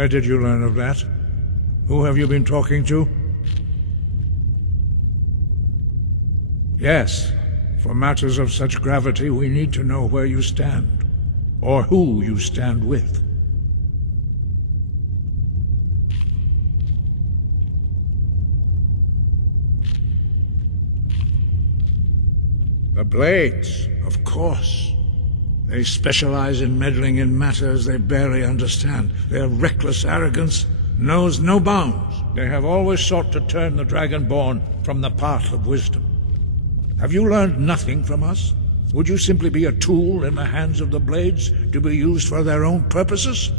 Where did you learn of that? Who have you been talking to? Yes, for matters of such gravity, we need to know where you stand, or who you stand with. The Blades, of course. They specialize in meddling in matters they barely understand. Their reckless arrogance knows no bounds. They have always sought to turn the Dragonborn from the path of wisdom. Have you learned nothing from us? Would you simply be a tool in the hands of the Blades to be used for their own purposes?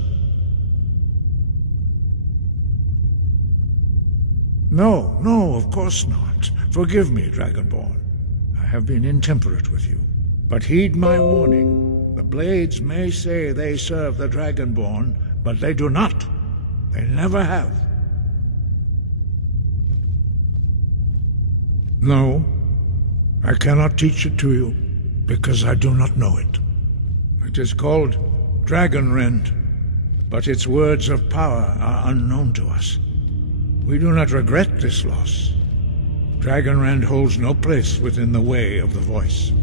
No, of course not. Forgive me, Dragonborn. I have been intemperate with you. But heed my warning. The Blades may say they serve the Dragonborn, but they do not. They never have. No, I cannot teach it to you, because I do not know it. It is called Dragonrend, but its words of power are unknown to us. We do not regret this loss. Dragonrend holds no place within the way of the voice.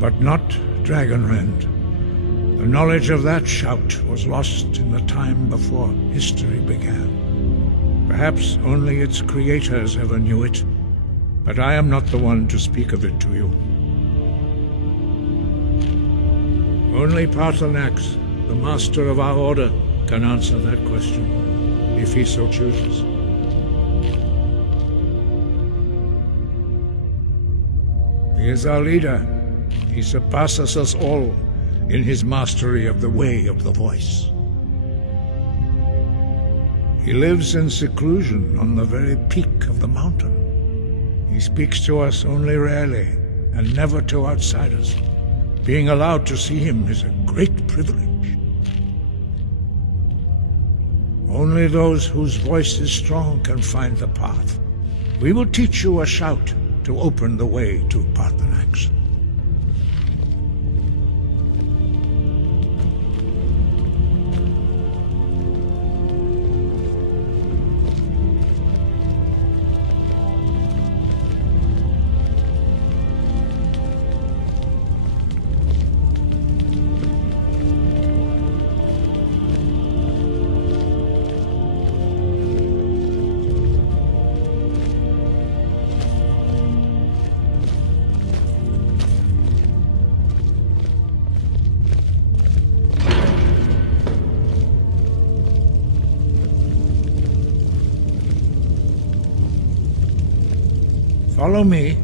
But not Dragonrend. The knowledge of that shout was lost in the time before history began. Perhaps only its creators ever knew it, but I am not the one to speak of it to you. Only Paarthurnax, the master of our order, can answer that question, if he so chooses. He is our leader. He surpasses us all in his mastery of the way of the voice. He lives in seclusion on the very peak of the mountain. He speaks to us only rarely, and never to outsiders. Being allowed to see him is a great privilege. Only those whose voice is strong can find the path. We will teach you a shout to open the way to Paarthurnax. Follow me.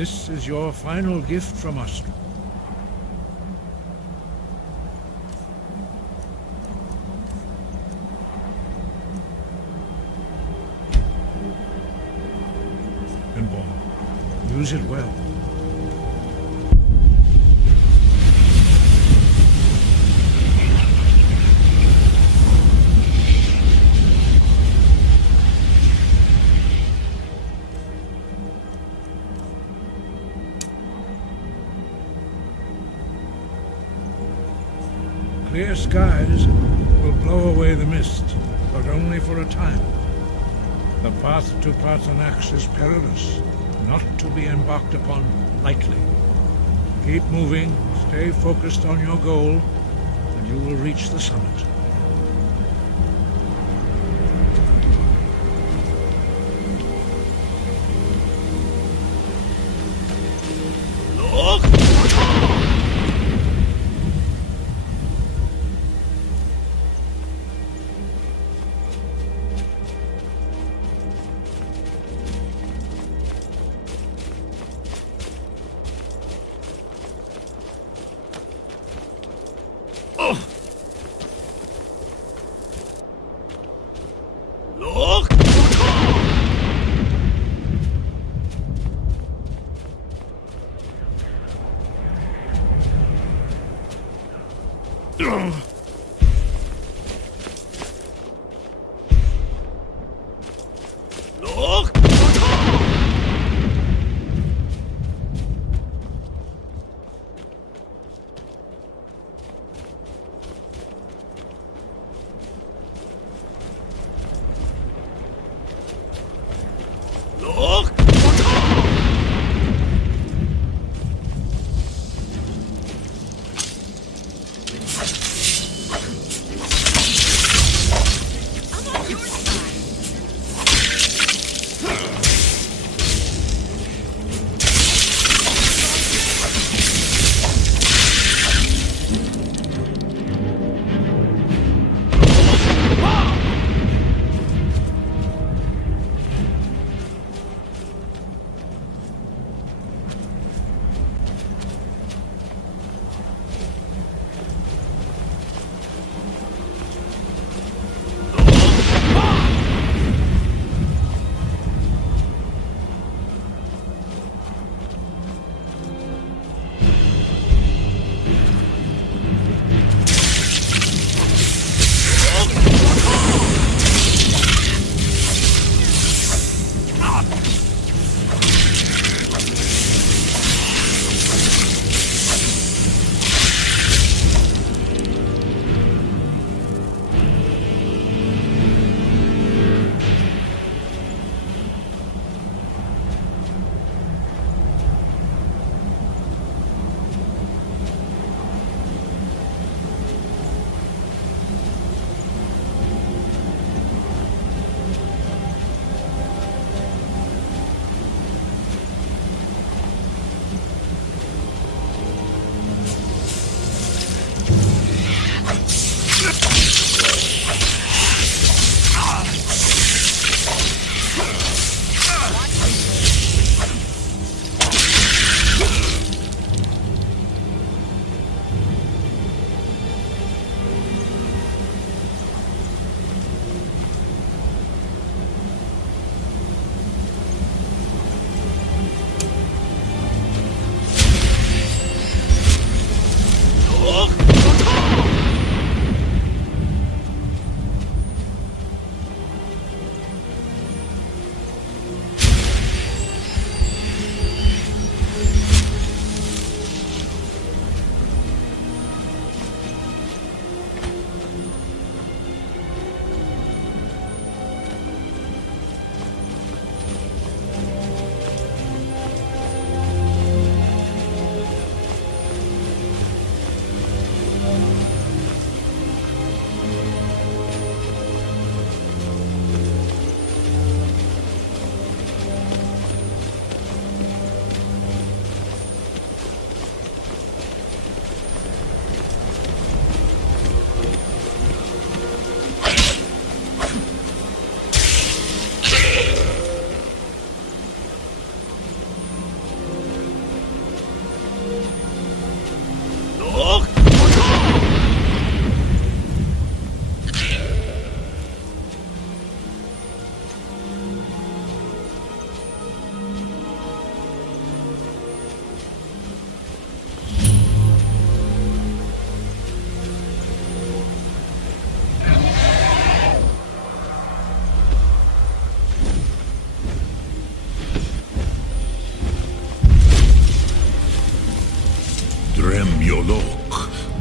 This is your final gift from us. And use it well. Clear skies will blow away the mist, but only for a time. The path to Paarthurnax is perilous, not to be embarked upon lightly. Keep moving, stay focused on your goal, and you will reach the summit.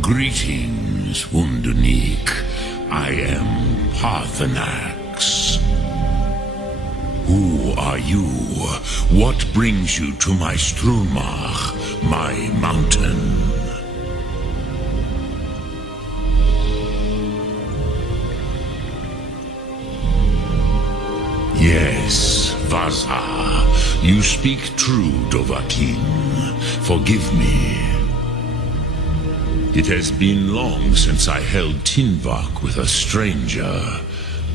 Greetings, Wunderneek. I am Parthenax. Who are you? What brings you to my Strumach, my mountain? Yes, Vaza. You speak true, Dovahkiin. Forgive me. It has been long since I held Tinvak with a stranger.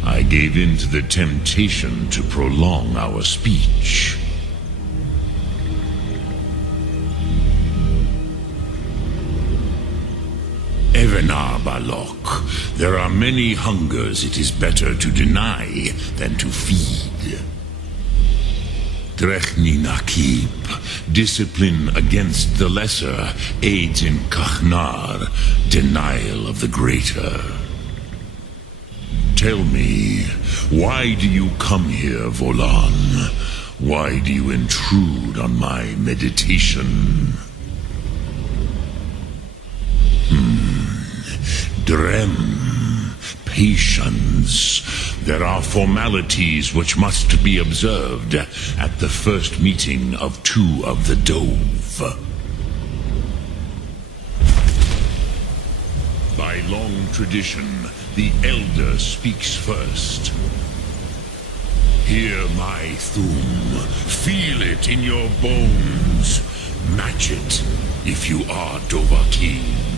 I gave in to the temptation to prolong our speech. Hevenar Balok, there are many hungers it is better to deny than to feed. Drechni Nakib, discipline against the lesser, aids in Kachnar, denial of the greater. Tell me, why do you come here, Volan? Why do you intrude on my meditation? Drem, patience. There are formalities which must be observed at the first meeting of two of the Dove. By long tradition, the Elder speaks first. Hear my Thum. Feel it in your bones. Match it if you are Dovahkiin.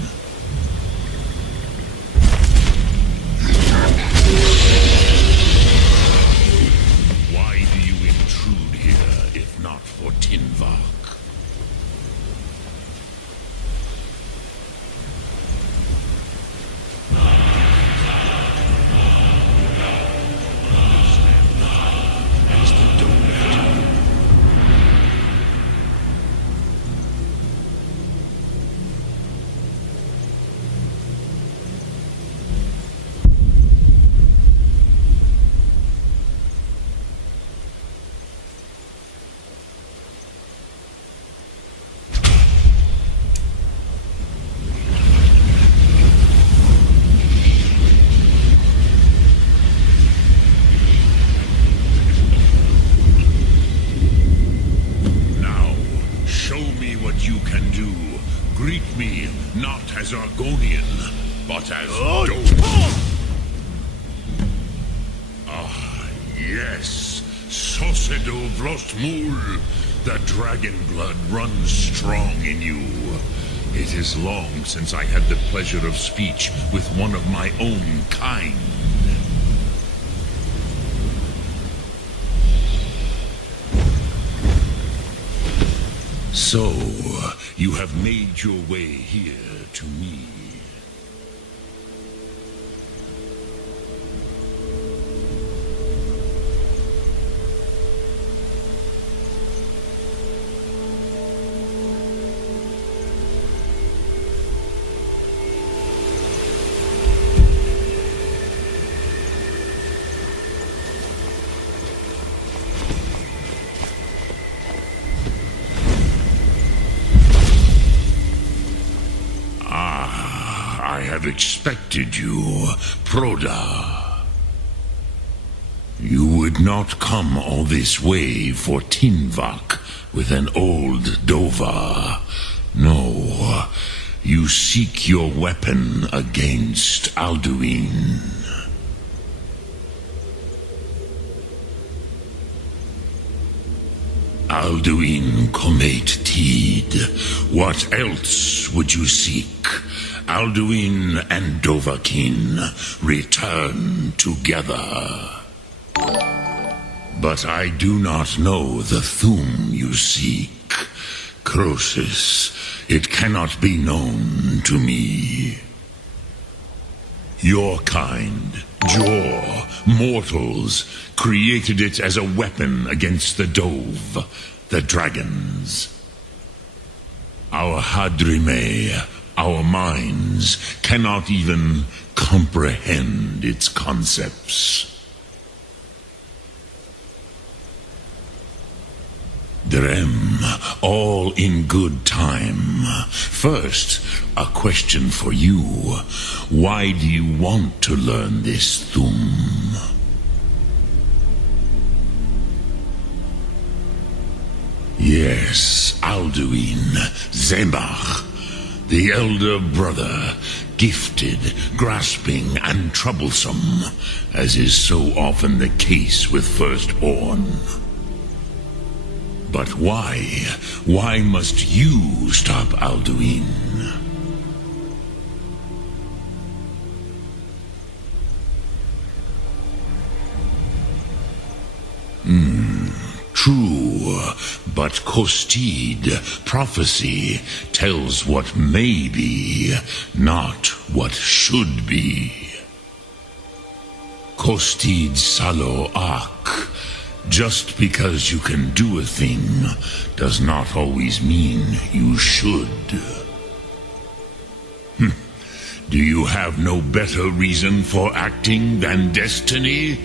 Why do you intrude here if not for Tinvak? As Argonian, but as Dove. Ah, yes, Sosedo Vrostmul. The dragon blood runs strong in you. It is long since I had the pleasure of speech with one of my own kind. So, you have made your way here to me. Expected you, Proda. You would not come all this way for Tinvak with an old Dova. No, you seek your weapon against Alduin. Alduin Comate Tid. What else would you seek? Alduin and Dovahkiin return together. But I do not know the Thum you seek. Croesus, it cannot be known to me. Your kind, Jor, mortals, created it as a weapon against the Dove, the dragons. Our Hadrime, our minds, cannot even comprehend its concepts. Drem, all in good time. First, a question for you. Why do you want to learn this Thum? Yes, Alduin, Zebach, the elder brother, gifted, grasping, and troublesome, as is so often the case with firstborn. But why? Why must you stop Alduin? True, but But Kostid, prophecy, tells what may be, not what should be. Kostid Salo Ak. Just because you can do a thing does not always mean you should. Do you have no better reason for acting than destiny?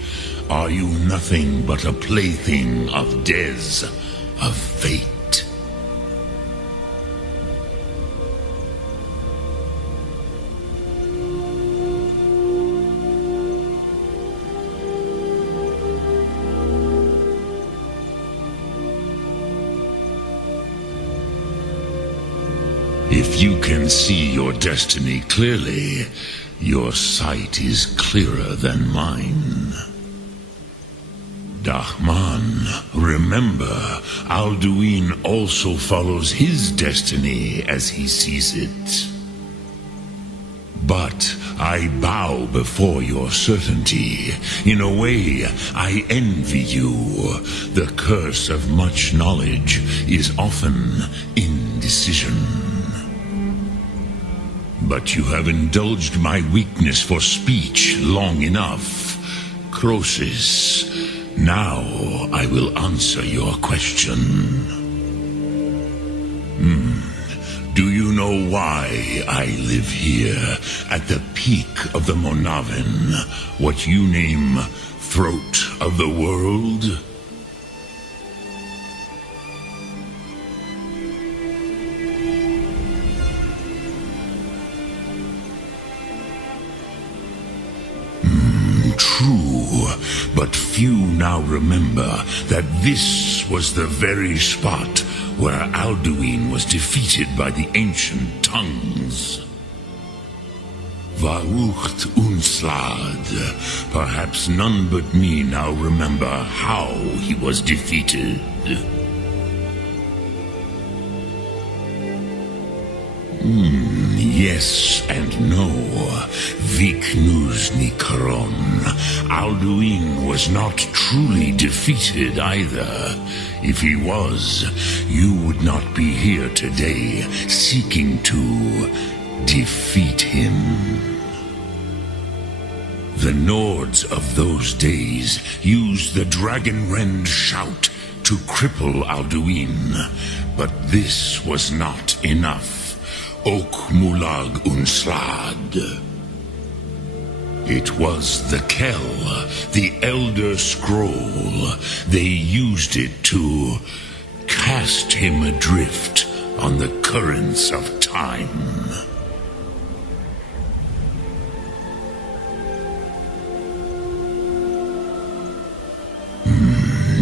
Are you nothing but a plaything of Des, of fate? If you can see your destiny clearly, your sight is clearer than mine. Dahman, remember, Alduin also follows his destiny as he sees it. But I bow before your certainty. In a way, I envy you. The curse of much knowledge is often indecision. But you have indulged my weakness for speech long enough. Croesus, now I will answer your question. Do you know why I live here, at the peak of the Monavin, what you name throat of the world? True, but few now remember that this was the very spot where Alduin was defeated by the ancient tongues. Varucht Unslad. Perhaps none but me now remember how he was defeated. Yes and no. Viknuz Nikaron. Alduin was not truly defeated either. If he was, you would not be here today seeking to defeat him. The Nords of those days used the Dragonrend shout to cripple Alduin, but this was not enough. Ok Mulag Unslad. It was the Kell, the Elder Scroll. They used it to cast him adrift on the currents of time.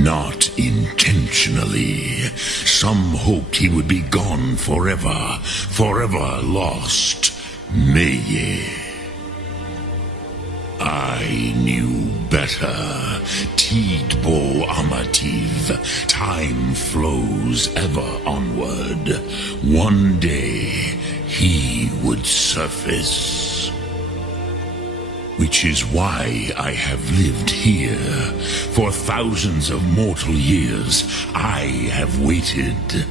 Not intentionally. Some hoped he would be gone forever, forever lost. Meye. I knew better. Tidbo Amativ. Time flows ever onward. One day he would surface. Which is why I have lived here. For thousands of mortal years, I have waited.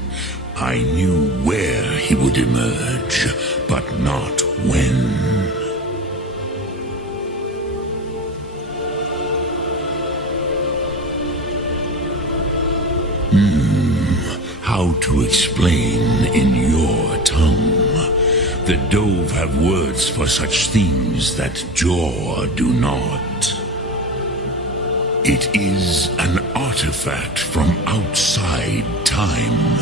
I knew where he would emerge, but not when. How to explain in your tongue? The Dove have words for such things that Jor do not. It is an artifact from outside time.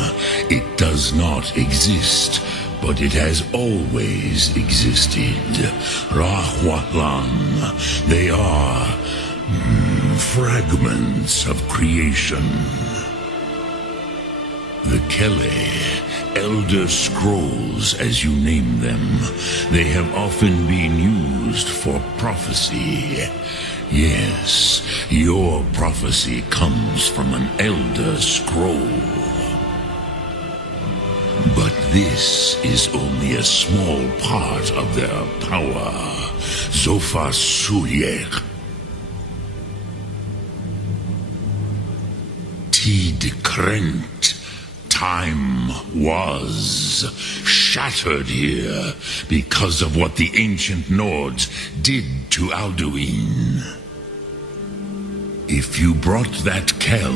It does not exist, but it has always existed. Rahwatlan, they are fragments of creation. The Kele, Elder Scrolls as you name them, they have often been used for prophecy. Yes, your prophecy comes from an Elder Scroll. But this is only a small part of their power. Zofa Suyek. Tid Krent. Time was shattered here because of what the ancient Nords did to Alduin. If you brought that Kell,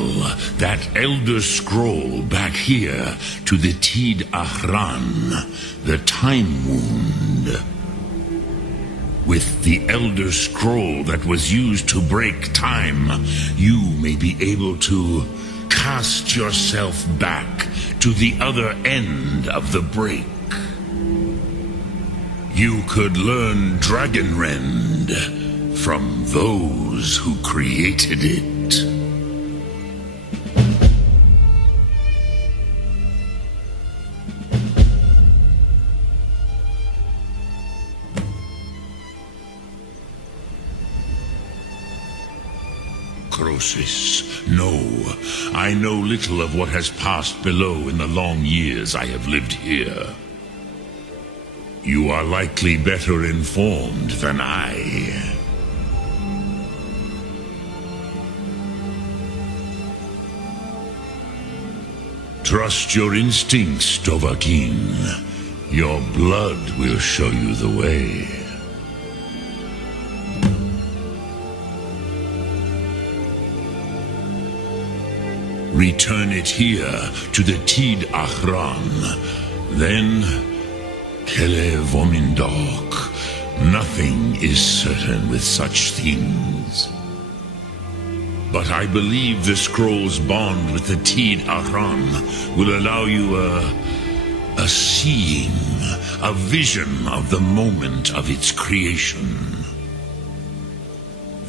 that Elder Scroll, back here to the Tid Ahran, the Time Wound, with the Elder Scroll that was used to break time, you may be able to cast yourself back to the other end of the break. You could learn Dragonrend from those who created it. Crosis, no. I know little of what has passed below in the long years I have lived here. You are likely better informed than I. Trust your instincts, Dovahkiin. Your blood will show you the way. Return it here to the Tid Ahran. Then, Kele Vomindok. Nothing is certain with such things. But I believe the scroll's bond with the Tid Ahran will allow you a seeing, a vision of the moment of its creation.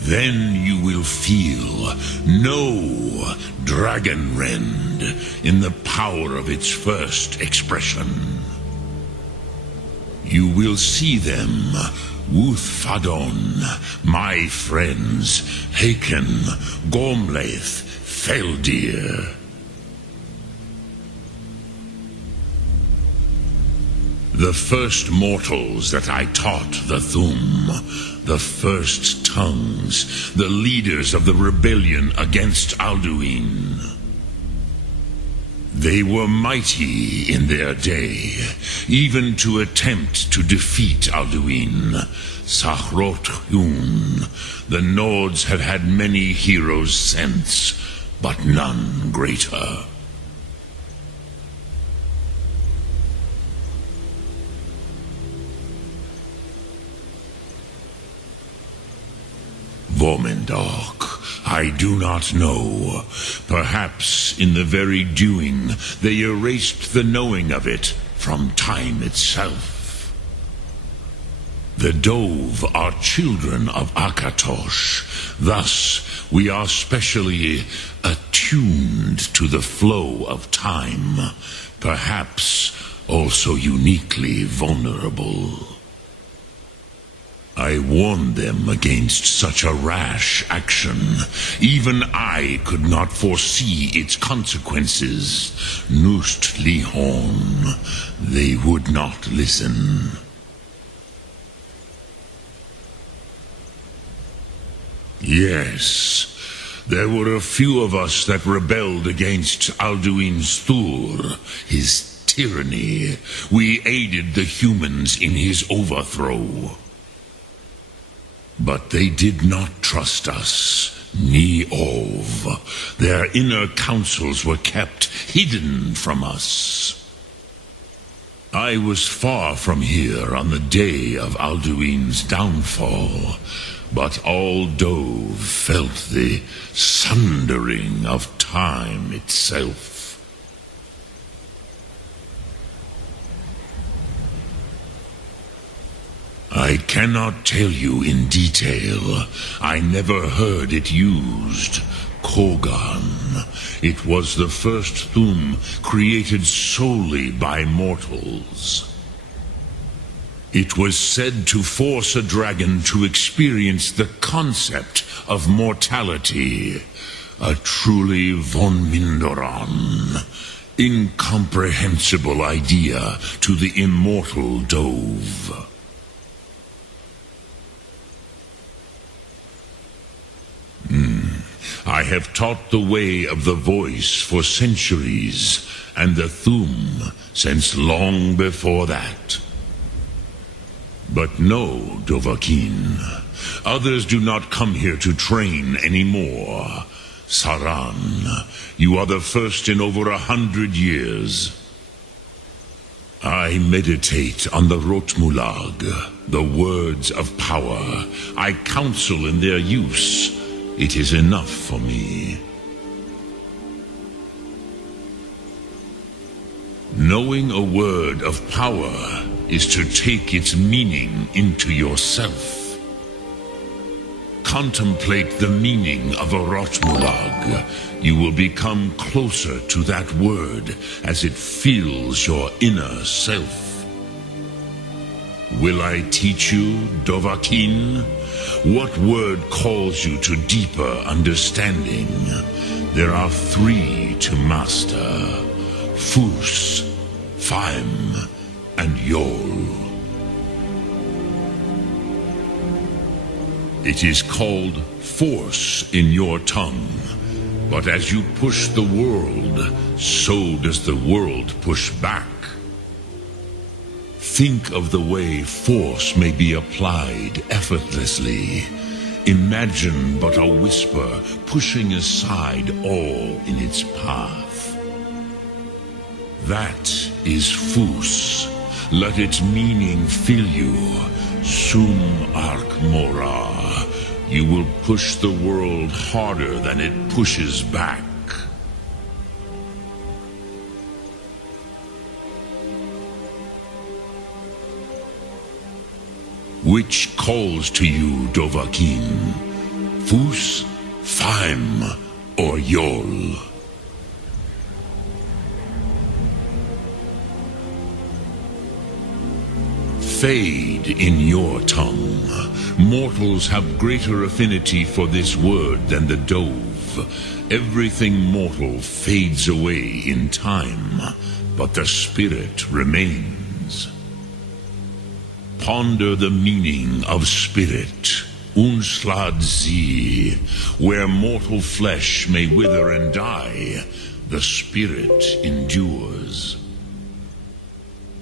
Then you will feel, know Dragonrend in the power of its first expression. You will see them, Wuthfadon, my friends, Haken, Gormlaith, Feldir. The first mortals that I taught the Thum, the first tongues, the leaders of the rebellion against Alduin. They were mighty in their day, even to attempt to defeat Alduin. Sahrot Hyun, the Nords have had many heroes since, but none greater. Vomindok, I do not know. Perhaps in the very doing, they erased the knowing of it from time itself. The Dove are children of Akatosh. Thus, we are specially attuned to the flow of time, perhaps also uniquely vulnerable. I warned them against such a rash action. Even I could not foresee its consequences. Nust Lihon, they would not listen. Yes, there were a few of us that rebelled against Alduin's Thur, his tyranny. We aided the humans in his overthrow. But they did not trust us, ni Ov. Their inner counsels were kept hidden from us. I was far from here on the day of Alduin's downfall, but all Dove felt the sundering of time itself. I cannot tell you in detail. I never heard it used. Kogan. It was the first Thum created solely by mortals. It was said to force a dragon to experience the concept of mortality. A truly von Mindoran, incomprehensible idea to the immortal Dove. I have taught the way of the voice for centuries, and the Thum since long before that. But no, Dovahkiin, others do not come here to train anymore. Saran, you are the first in over 100 years. I meditate on the Rotmulag, the words of power. I counsel in their use. It is enough for me. Knowing a word of power is to take its meaning into yourself. Contemplate the meaning of a Rotmulag. You will become closer to that word as it fills your inner self. Will I teach you, Dovahkiin? What word calls you to deeper understanding? There are 3 to master: Fus, Faim, and Yol. It is called force in your tongue, but as you push the world, so does the world push back. Think of the way force may be applied effortlessly. Imagine but a whisper pushing aside all in its path. That is Fus. Let its meaning fill you. Sum Ark Mora. You will push the world harder than it pushes back. Which calls to you, Dovahkiin? Fus, Faim, or Yol? Fade in your tongue. Mortals have greater affinity for this word than the dove. Everything mortal fades away in time, but the spirit remains. Ponder the meaning of spirit, Unslad Zi. Where mortal flesh may wither and die, the spirit endures.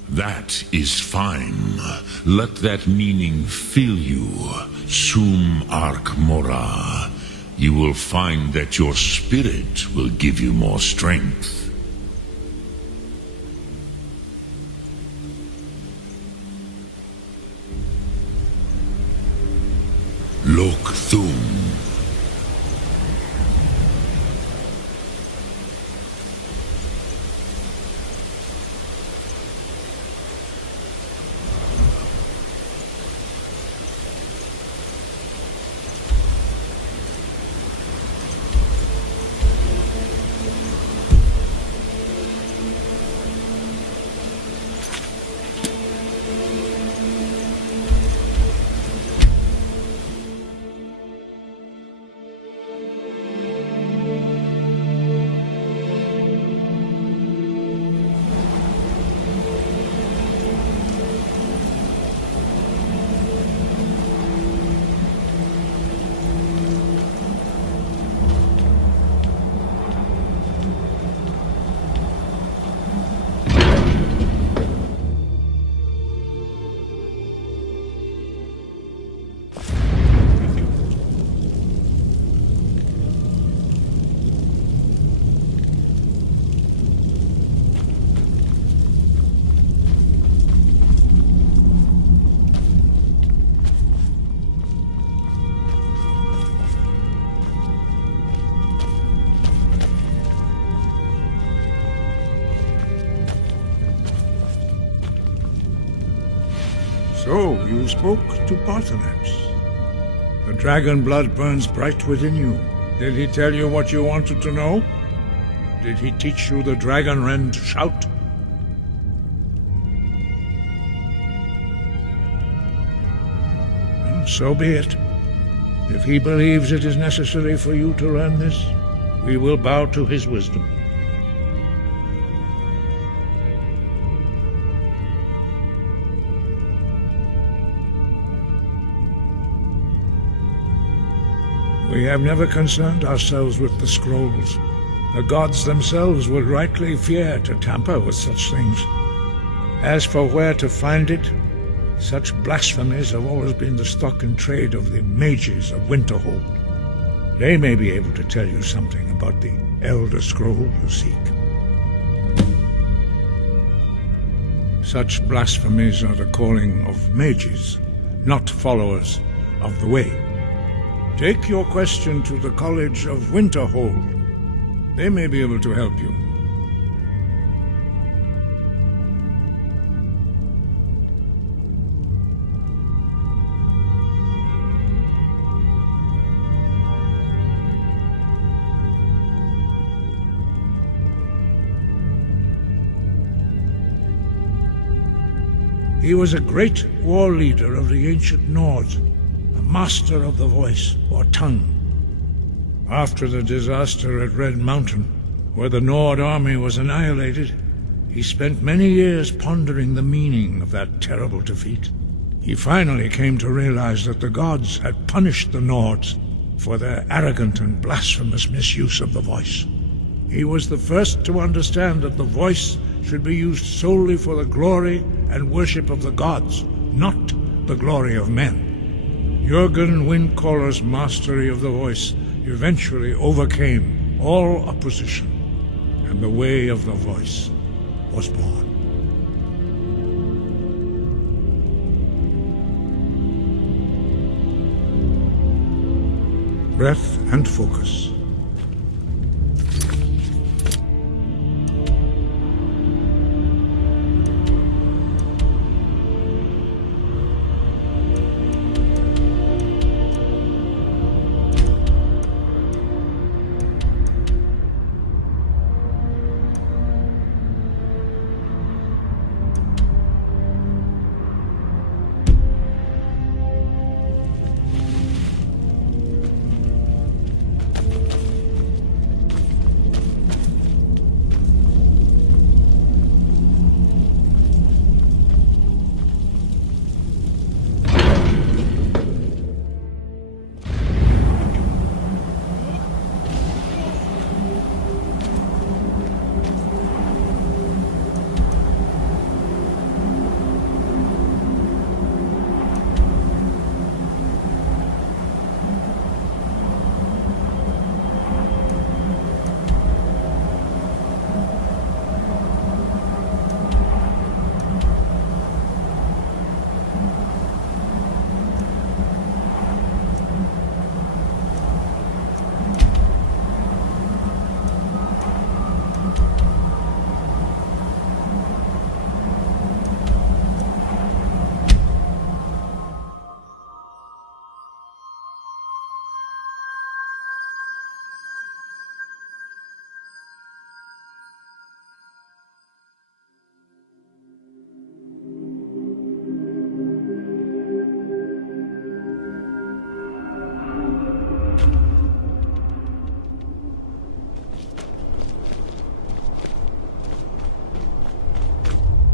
That is fine. Let that meaning fill you. Sum Ark Mora. You will find that your spirit will give you more strength. Lok Thum. So, you spoke to Paarthurnax. The dragon blood burns bright within you. Did he tell you what you wanted to know? Did he teach you the dragon rend shout? Well, so be it. If he believes it is necessary for you to learn this, we will bow to his wisdom. We have never concerned ourselves with the scrolls. The gods themselves would rightly fear to tamper with such things. As for where to find it, such blasphemies have always been the stock in trade of the mages of Winterhold. They may be able to tell you something about the Elder Scroll you seek. Such blasphemies are the calling of mages, not followers of the Way. Take your question to the College of Winterhold. They may be able to help you. He was a great war leader of the ancient Nords, a master of the voice, or tongue. After the disaster at Red Mountain, where the Nord army was annihilated, he spent many years pondering the meaning of that terrible defeat. He finally came to realize that the gods had punished the Nords for their arrogant and blasphemous misuse of the voice. He was the first to understand that the voice should be used solely for the glory and worship of the gods, not the glory of men. Jürgen Windcaller's mastery of the voice eventually overcame all opposition, and the Way of the Voice was born. Breath and focus.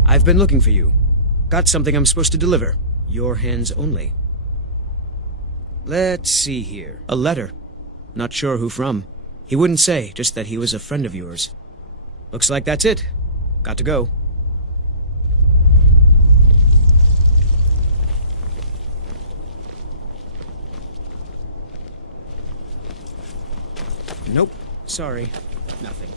I've been looking for you. Got something I'm supposed to deliver. Your hands only. Let's see here. A letter. Not sure who from. He wouldn't say, just that he was a friend of yours. Looks like that's it. Got to go. Nope. Sorry. Nothing.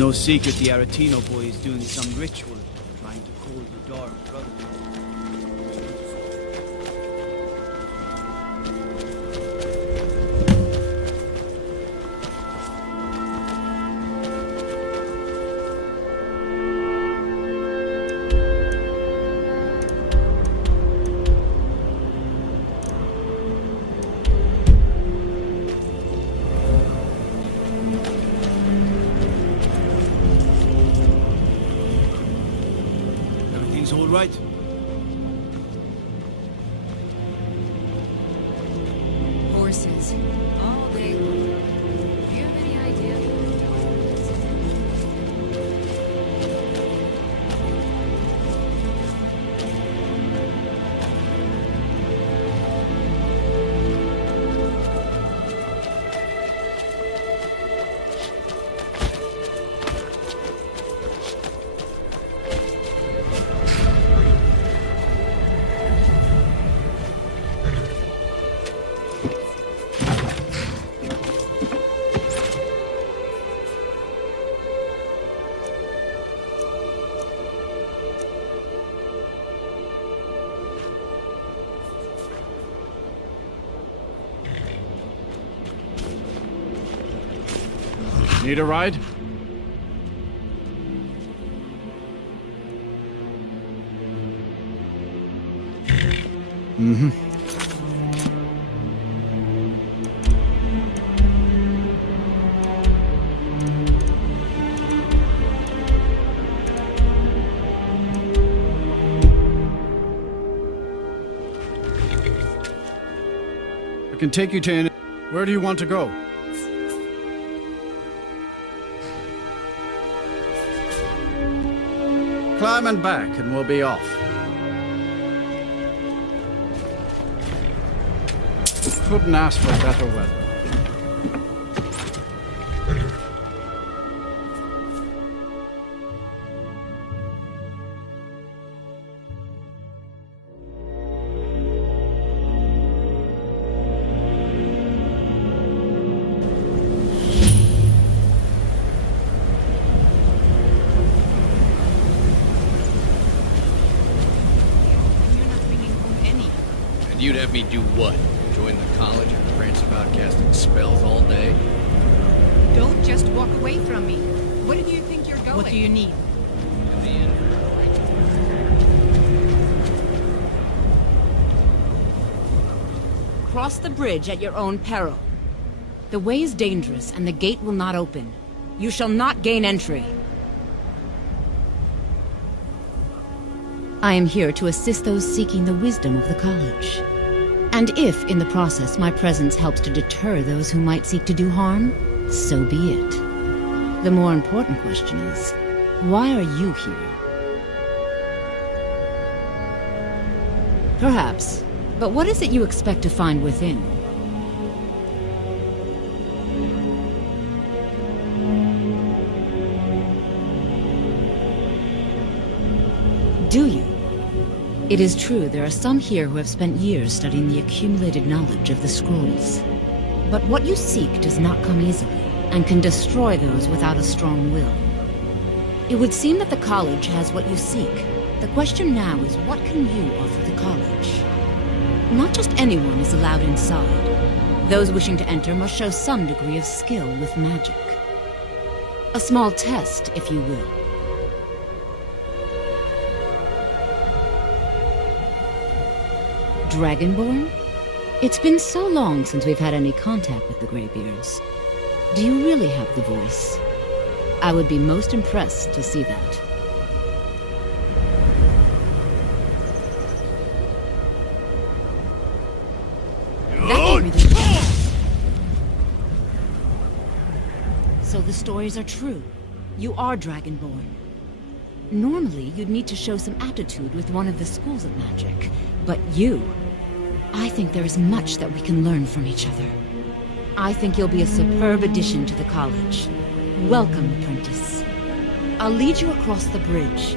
no secret the Aretino boy is doing some ritual, trying to cool the Dark Brotherhood. All right. Horses. All day long. Do you have any idea who the Dark is? Need a ride? Mm-hmm. I can take you to any... Where do you want to go? Climb and back, and we'll be off. Couldn't ask for better weather. You'd have me do what? Join the college and prance about casting spells all day? Don't just walk away from me. Where do you think you're going? What do you need? In the end. Cross the bridge at your own peril. The way is dangerous, and the gate will not open. You shall not gain entry. I am here to assist those seeking the wisdom of the college. And if, in the process, my presence helps to deter those who might seek to do harm, so be it. The more important question is, why are you here? Perhaps, but what is it you expect to find within? Do you? It is true there are some here who have spent years studying the accumulated knowledge of the scrolls. But what you seek does not come easily, and can destroy those without a strong will. It would seem that the college has what you seek. The question now is, what can you offer the college? Not just anyone is allowed inside. Those wishing to enter must show some degree of skill with magic. A small test, if you will. Dragonborn? It's been so long since we've had any contact with the Greybeards. Do you really have the voice? I would be most impressed to see that. That gave me the... So the stories are true. You are Dragonborn. Normally, you'd need to show some aptitude with one of the schools of magic. But you... I think there is much that we can learn from each other. I think you'll be a superb addition to the college. Welcome, apprentice. I'll lead you across the bridge.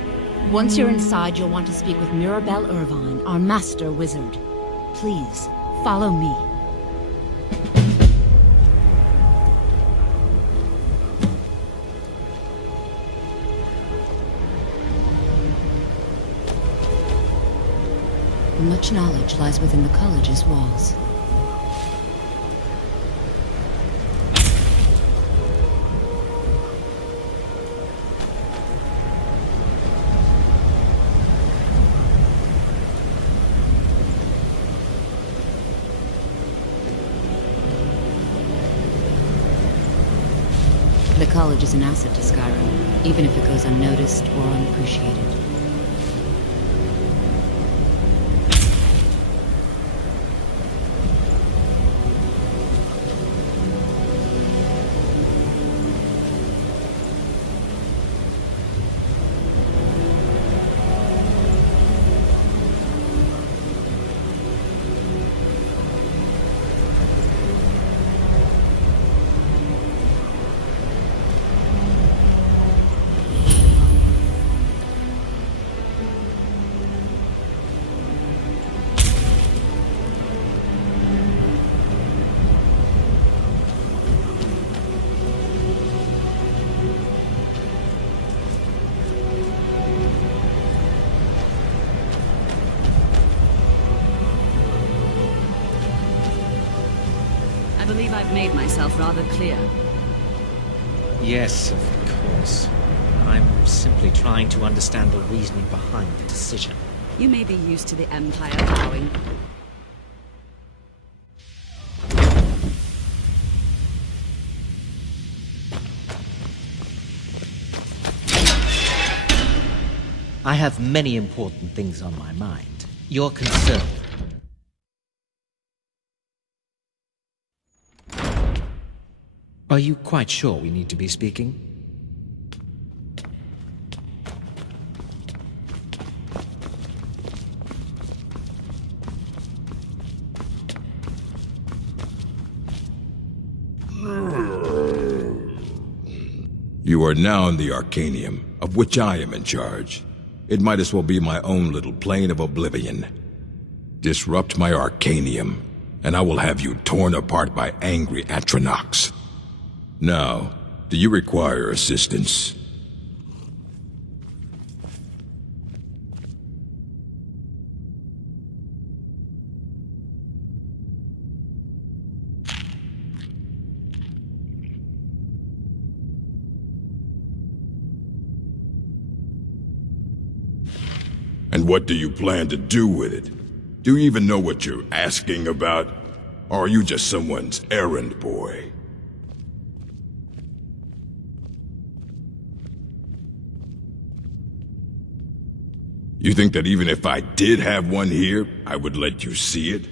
Once you're inside, you'll want to speak with Mirabelle Irvine, our master wizard. Please, follow me. Much knowledge lies within the college's walls. The college is an asset to Skyrim, even if it goes unnoticed or unappreciated. I believe I've made myself rather clear. Yes, of course. I'm simply trying to understand the reasoning behind the decision. You may be used to the Empire bowing. I have many important things on my mind. Your concern. Are you quite sure we need to be speaking? You are now in the Arcanium, of which I am in charge. It might as well be my own little plane of oblivion. Disrupt my Arcanium, and I will have you torn apart by angry Atronachs. Now, do you require assistance? And what do you plan to do with it? Do you even know what you're asking about? Or are you just someone's errand boy? You think that even if I did have one here, I would let you see it?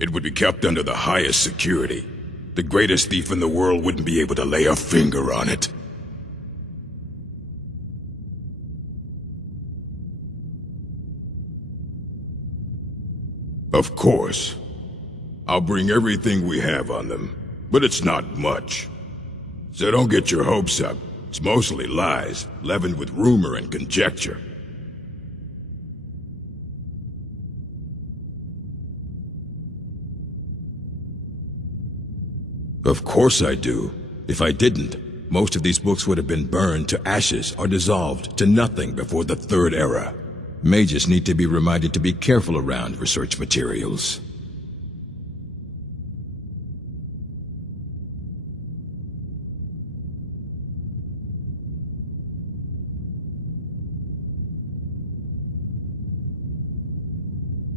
It would be kept under the highest security. The greatest thief in the world wouldn't be able to lay a finger on it. Of course. I'll bring everything we have on them, but it's not much. So don't get your hopes up. It's mostly lies, leavened with rumor and conjecture. Of course I do. If I didn't, most of these books would have been burned to ashes or dissolved to nothing before the Third Era. Mages need to be reminded to be careful around research materials.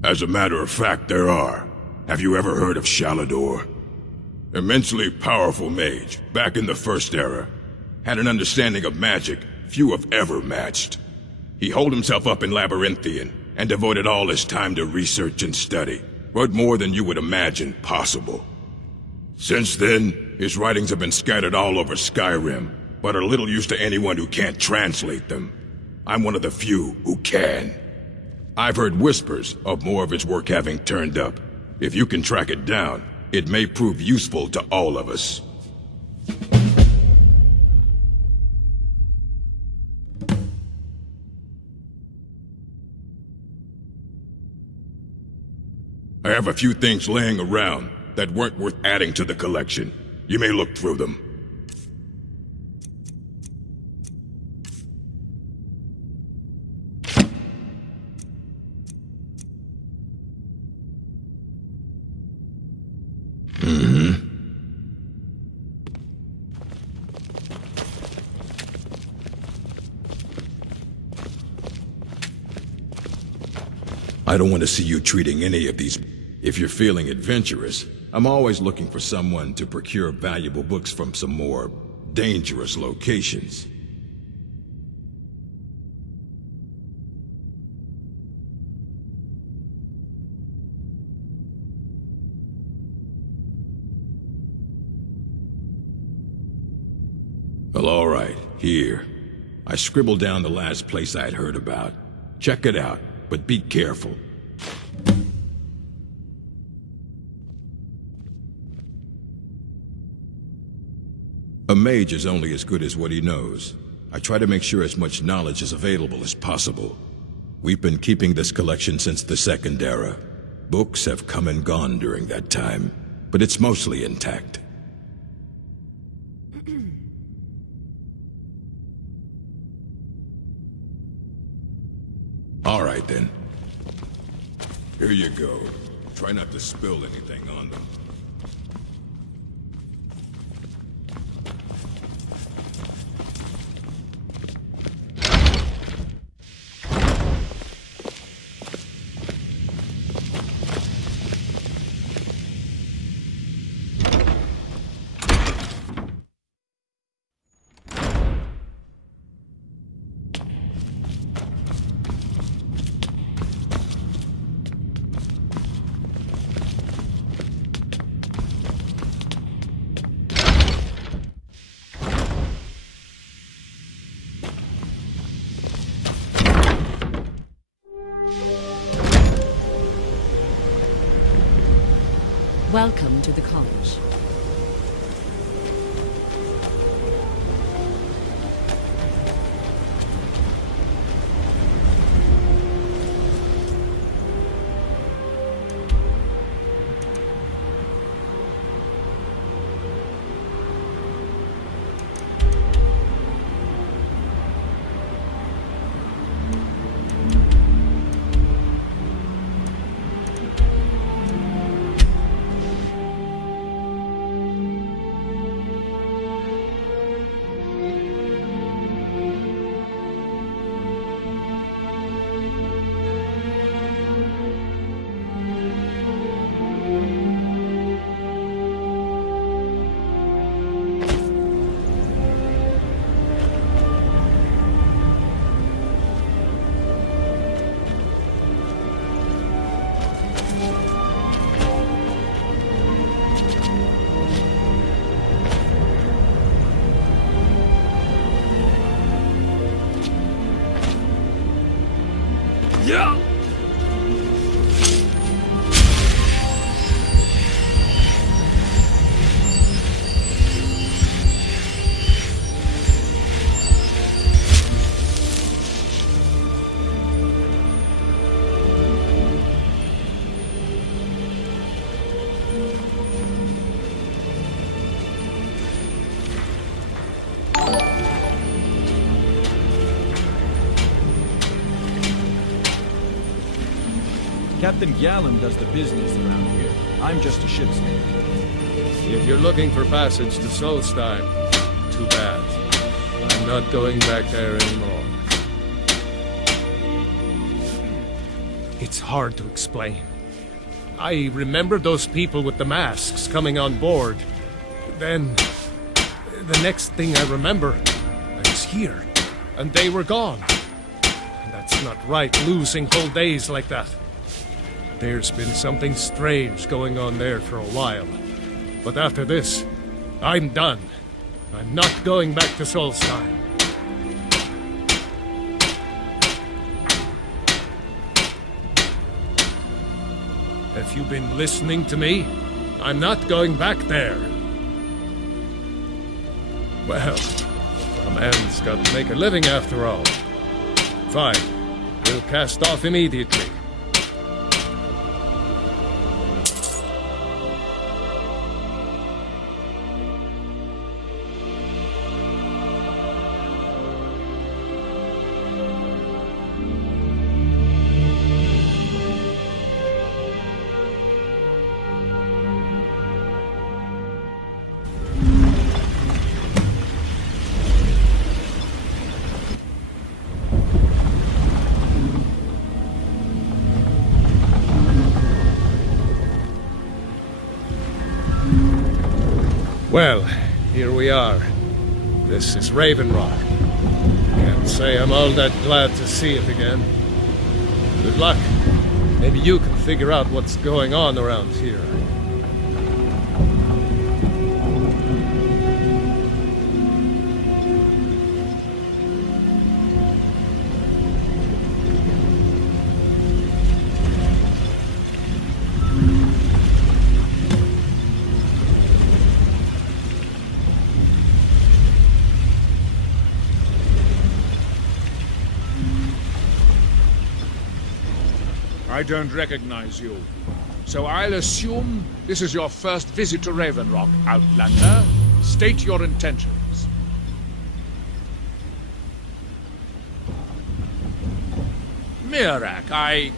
As a matter of fact, there are. Have you ever heard of Shalador? Immensely powerful mage, back in the First Era. Had an understanding of magic few have ever matched. He holed himself up in Labyrinthian, and devoted all his time to research and study, but more than you would imagine possible. Since then, his writings have been scattered all over Skyrim, but are little use to anyone who can't translate them. I'm one of the few who can. I've heard whispers of more of his work having turned up. If you can track it down, it may prove useful to all of us. I have a few things laying around that weren't worth adding to the collection. You may look through them. Mm-hmm. I don't want to see you treating any of these. If you're feeling adventurous, I'm always looking for someone to procure valuable books from some more dangerous locations. Well, all right, here. I scribbled down the last place I'd heard about. Check it out, but be careful. A mage is only as good as what he knows. I try to make sure as much knowledge is available as possible. We've been keeping this collection since the Second Era. Books have come and gone during that time, but it's mostly intact. All right, then. Here you go. Try not to spill anything on them. Welcome to the college. Captain Gallum does the business around here. I'm just a ship's mate. If you're looking for passage to Solstheim, too bad. I'm not going back there anymore. It's hard to explain. I remember those people with the masks coming on board. Then, the next thing I remember, I was here, and they were gone. That's not right, losing whole days like that. There's been something strange going on there for a while. But after this, I'm done. I'm not going back to Solstheim. Have you been listening to me? I'm not going back there. Well, a man's got to make a living after all. Fine. We'll cast off immediately. Well, here we are. This is Raven Rock. Can't say I'm all that glad to see it again. Good luck. Maybe you can figure out what's going on around here. I don't recognize you. So I'll assume this is your first visit to Raven Rock, Outlander. State your intentions. Mirak,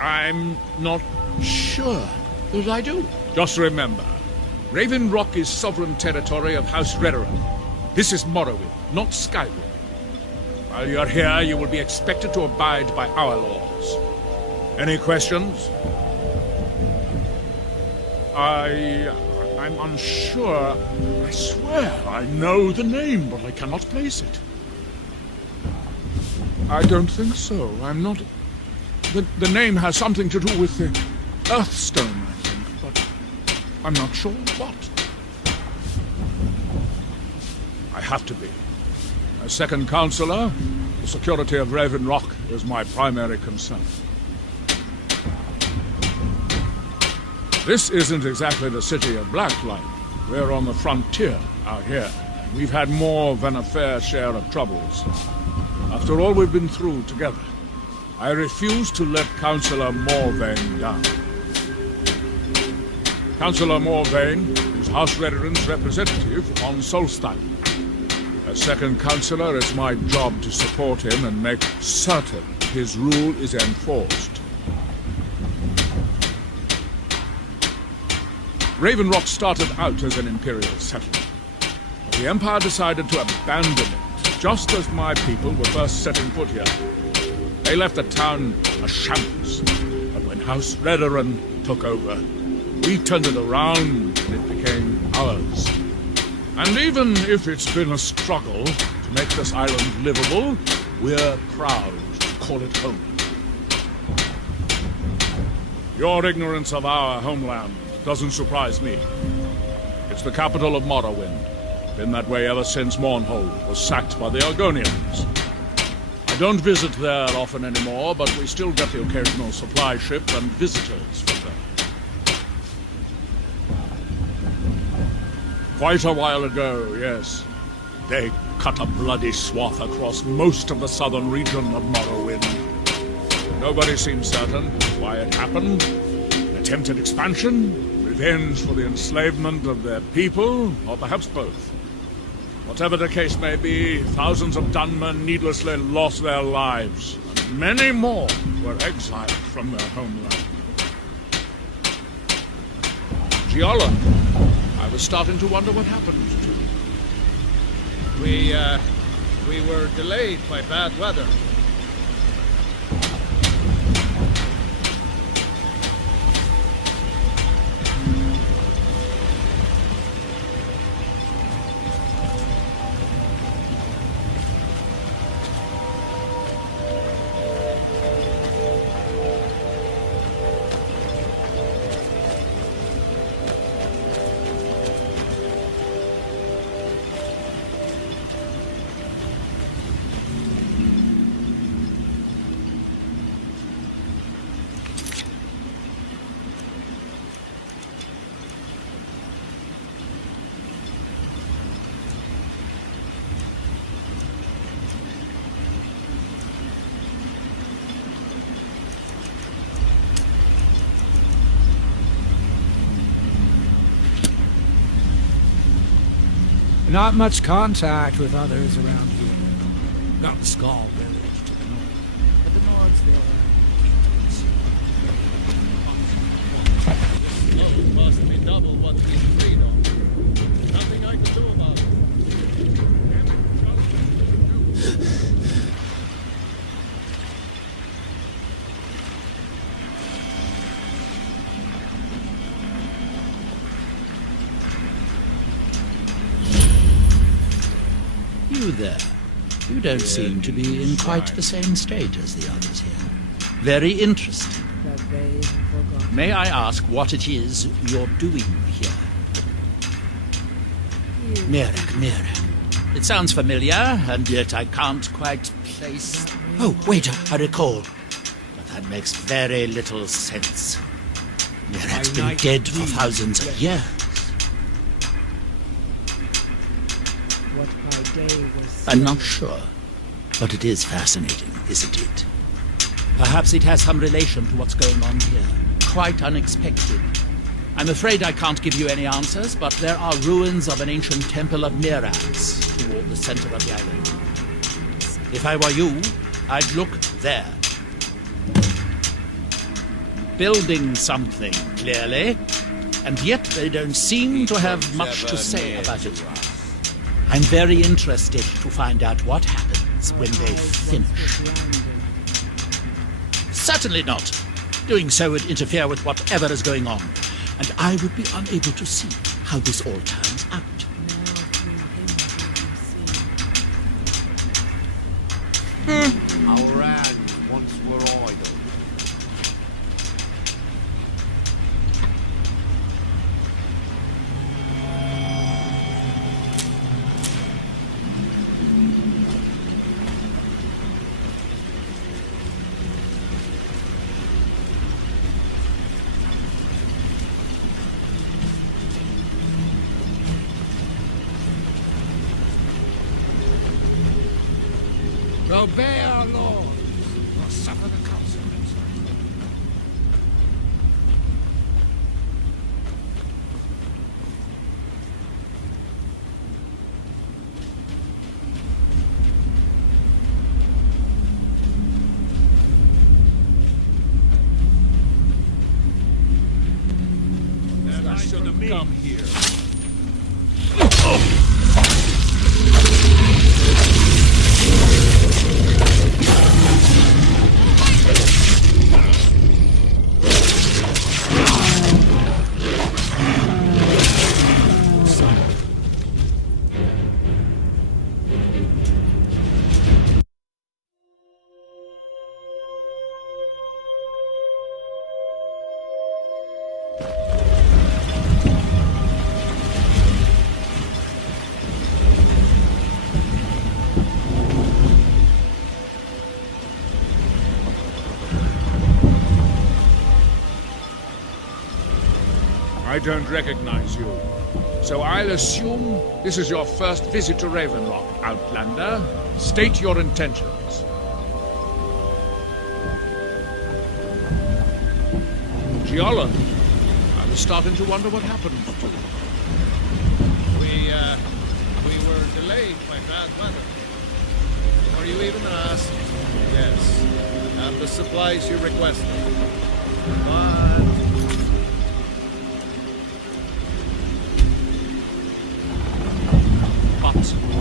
I'm not sure that I do. Just remember, Raven Rock is sovereign territory of House Redoran. This is Morrowind, not Skyrim. While you're here, you will be expected to abide by our laws. Any questions? I'm unsure. I swear I know the name, but I cannot place it. I don't think so. I'm not... The name has something to do with the Earthstone, I think, but I'm not sure what. I have to be. As second counselor, the security of Raven Rock is my primary concern. This isn't exactly the city of Blacklight. We're on the frontier out here. We've had more than a fair share of troubles. After all we've been through together, I refuse to let Councillor Morvain down. Councillor Morvain is House Redoran's representative on Solstheim. As second councillor, it's my job to support him and make certain his rule is enforced. Raven Rock started out as an Imperial settlement, but the Empire decided to abandon it, just as my people were first setting foot here. They left the town a shambles, but when House Redoran took over, we turned it around and it became ours. And even if it's been a struggle to make this island livable, we're proud to call it home. Your ignorance of our homeland doesn't surprise me. It's the capital of Morrowind. Been that way ever since Mournhold was sacked by the Argonians. I don't visit there often anymore, but we still get the occasional supply ship and visitors from there. Quite a while ago, yes. They cut a bloody swath across most of the southern region of Morrowind. Nobody seems certain why it happened. Attempted expansion? Revenge for the enslavement of their people, or perhaps both. Whatever the case may be, thousands of Dunmen needlessly lost their lives, and many more were exiled from their homeland. Giala, I was starting to wonder what happened to you. We were delayed by bad weather. Not much contact with others around here. Got the Skull village to the north, but the Nords there keep to themselves. This load must be double what we agreed on. Nothing I can do about it. there. You don't seem to be in quite the same state as the others here. Very interesting. May I ask what it is you're doing here? Mirek. It sounds familiar, and yet I can't quite place... Oh, wait, I recall. But that makes very little sense. Mirek's been dead for thousands of years. I'm not sure, but it is fascinating, isn't it? Perhaps it has some relation to what's going on here. Quite unexpected. I'm afraid I can't give you any answers, but there are ruins of an ancient temple of Mirax toward the center of the island. If I were you, I'd look there. Building something, clearly, and yet they don't seem to have much to say about it. I'm very interested to find out what happens when they finish. Certainly not. Doing so would interfere with whatever is going on, and I would be unable to see how this all turns out. Our hands once were idle. Obey our lord, or suffer the consequences. I should have come here. I don't recognize you. So I'll assume this is your first visit to Ravenlock, Outlander. State your intentions. Giolland, I was starting to wonder what happened to you. We were delayed by bad weather. Before you even asked, yes, you have the supplies you requested. But...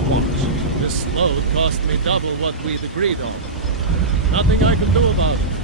what? This load cost me double what we'd agreed on. Nothing I can do about it.